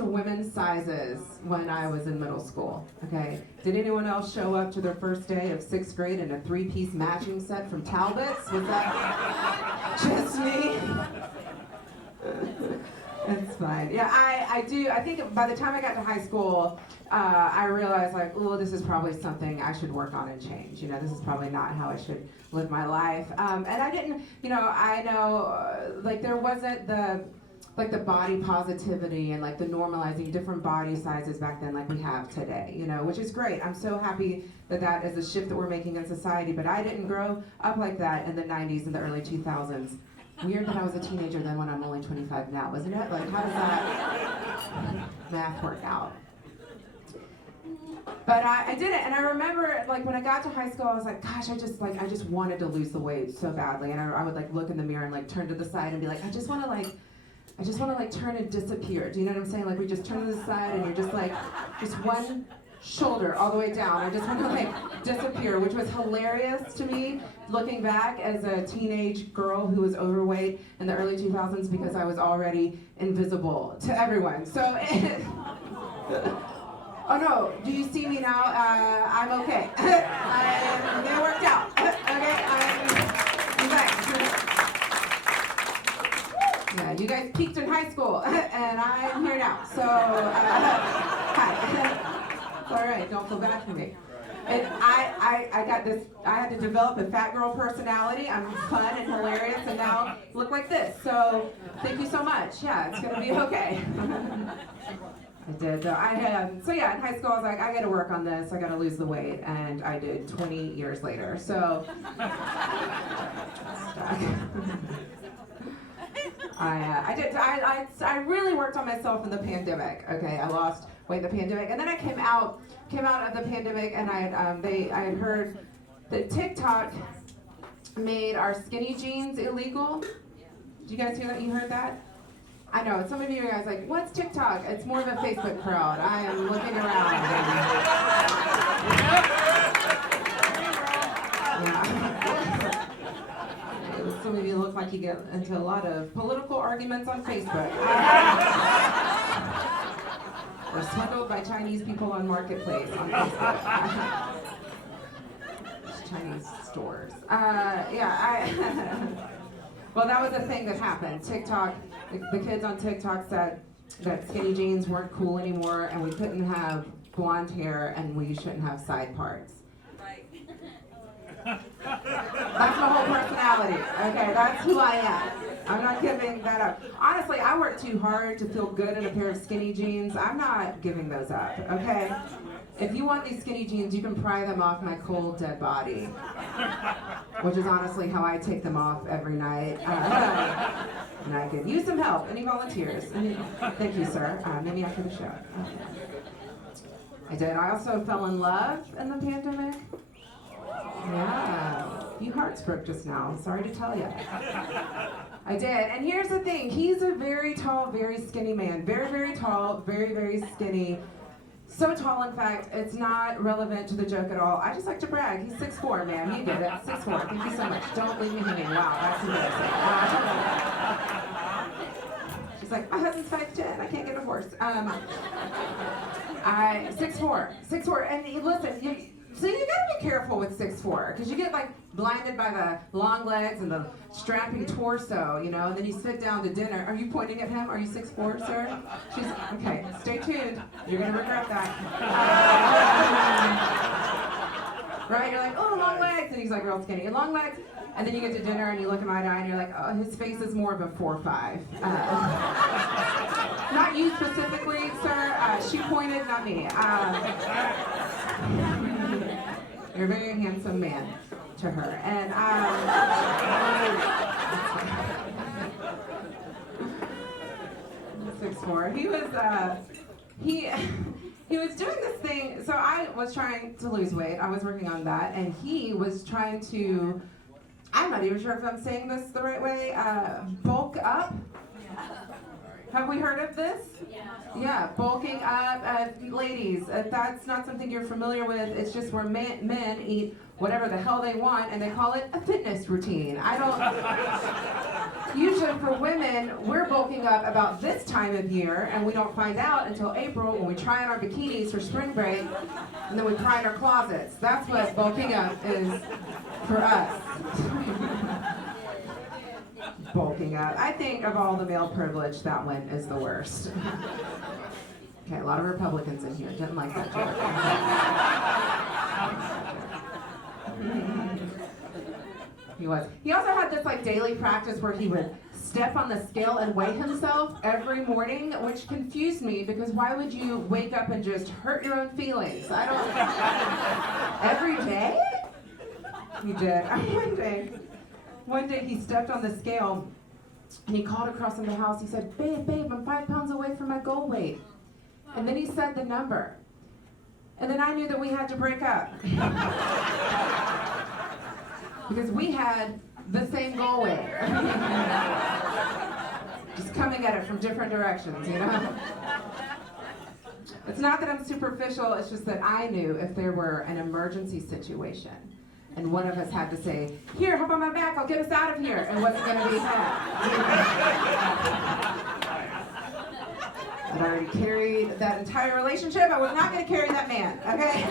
liked women's sizes when I was in middle school, okay? Did anyone else show up to their first day of 6th grade in a 3-piece matching set from Talbot's? Was that just me? It's fine. Yeah, I do. I think by the time I got to high school, I realized like, oh, this is probably something I should work on and change. You know, this is probably not how I should live my life. And I didn't, I know, like there wasn't the body positivity and like the normalizing different body sizes back then like we have today, which is great. I'm so happy that is a shift that we're making in society, but I didn't grow up like that in the 90s and the early 2000s. Weird that I was a teenager then when I'm only 25 now, wasn't it? Like, how does that math work out? But I did it, and I remember, like, when I got to high school, I was like, gosh, I just wanted to lose the weight so badly, and I would, like, look in the mirror and, like, turn to the side and be like, I just want to turn and disappear. Do you know what I'm saying? Like, we just turn to the side, and you're just, like, just one shoulder all the way down. I just want to, like, disappear, which was hilarious to me, looking back as a teenage girl who was overweight in the early 2000s because I was already invisible to everyone. So, oh no, do you see me now? I'm okay. It worked out. Okay, I'm back. Yeah, you guys peaked in high school, and I'm here now. So, hi. It's all right, don't feel bad for me. And I got this, I had to develop a fat girl personality. I'm fun and hilarious, and now look like this. So, thank you so much. Yeah, it's gonna be okay. I did. So yeah, in high school I was like, I gotta work on this, I gotta lose the weight, and I did 20 years later. So, I really worked on myself in the pandemic. Okay, I lost weight in the pandemic, and then I came out of the pandemic, and I had heard that TikTok made our skinny jeans illegal. Did you guys hear that? You heard that? I know, some of you guys are like, what's TikTok? It's more of a Facebook crowd. I am looking around. Yeah. Some of you look like you get into a lot of political arguments on Facebook. Or swindled by Chinese people on Marketplace on Facebook. Chinese stores. Well, that was a thing that happened. TikTok, the kids on TikTok said that skinny jeans weren't cool anymore, and we couldn't have blonde hair, and we shouldn't have side parts. Right. That's my whole personality. Okay, that's who I am. I'm not giving that up. Honestly, I work too hard to feel good in a pair of skinny jeans. I'm not giving those up, okay? If you want these skinny jeans, you can pry them off my cold, dead body. Which is honestly how I take them off every night. And I could use some help. Any volunteers? Thank you, sir. Maybe after the show. I did. I also fell in love in the pandemic. Yeah. You hearts broke just now. Sorry to tell you. I did. And here's the thing. He's a very tall, very skinny man. Very, very tall, very, very skinny. So tall, in fact, it's not relevant to the joke at all. I just like to brag. He's 6'4", man. He did it. 6'4". Thank you so much. Don't leave me hanging. Wow, that's embarrassing. She's like, my husband's 5'10". I can't get a horse. 6'4". And listen, so you gotta be careful with 6'4", because you get like blinded by the long legs and the strapping torso, and then you sit down to dinner. Are you pointing at him? Are you 6'4", sir? She's okay. Stay tuned. You're gonna regret that. Right? You're like, oh, long legs, and he's like real skinny. And long legs, and then you get to dinner and you look him eye to eye and you're like, oh, his face is more of a 4'5". Not you specifically, sir. She pointed, not me. You're a very handsome man to her. And 6'4". He was doing this thing. So I was trying to lose weight. I was working on that, and he was trying to, I'm not even sure if I'm saying this the right way, bulk up. Have we heard of this? Yeah, bulking up. Ladies, that's not something you're familiar with. It's just where men eat whatever the hell they want and they call it a fitness routine. I don't. Usually for women, we're bulking up about this time of year and we don't find out until April when we try on our bikinis for spring break and then we cry in our closets. That's what bulking up is for us. Bulking up. I think of all the male privilege, that one is the worst. Okay, a lot of Republicans in here didn't like that joke. He was. He also had this like daily practice where he would step on the scale and weigh himself every morning, which confused me because why would you wake up and just hurt your own feelings? I don't. Every day? He did. One day he stepped on the scale and he called across in the house. He said, babe, I'm 5 pounds away from my goal weight. And then he said the number. And then I knew that we had to break up. Because we had the same goal weight. Just coming at it from different directions, you know? It's not that I'm superficial, it's just that I knew if there were an emergency situation and one of us had to say, here, hop on my back, I'll get us out of here, and wasn't going to be that. I'd already carried that entire relationship. I was not going to carry that man, okay?